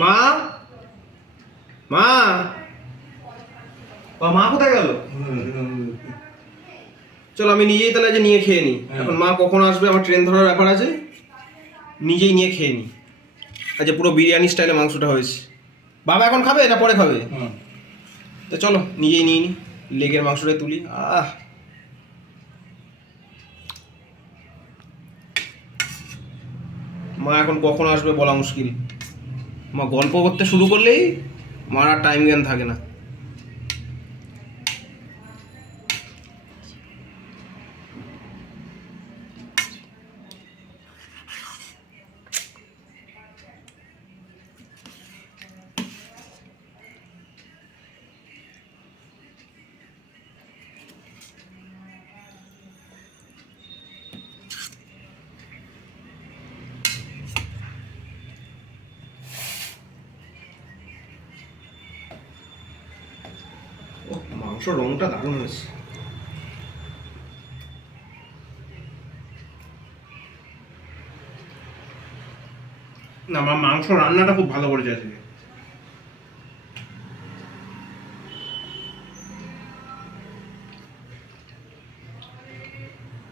মা, মা, মা কোথায় গেল? চলো আমি নিজেই তাহলে যে নিয়ে খেয়ে নিই। এখন মা কখন আসবে, আমার ট্রেন ধরার ব্যাপার আছে, নিজেই নিয়ে খেয়ে নিই। আচ্ছা, পুরো বিরিয়ানি স্টাইলে মাংসটা হয়েছে। বাবা এখন খাবে না পরে খাবে? তো চলো নিজেই নিয়ে নিই, লেগের মাংসটা তুলি। মা এখন কখন আসবে বলা মুশকিল। মা গল্প করতে শুরু করলেই মার আর টাইম জ্ঞান থাকে না। মাংস রংটা দারুণ হয়েছে। না, আমার মাংস রান্নাটা খুব ভালো করেছে আজকে।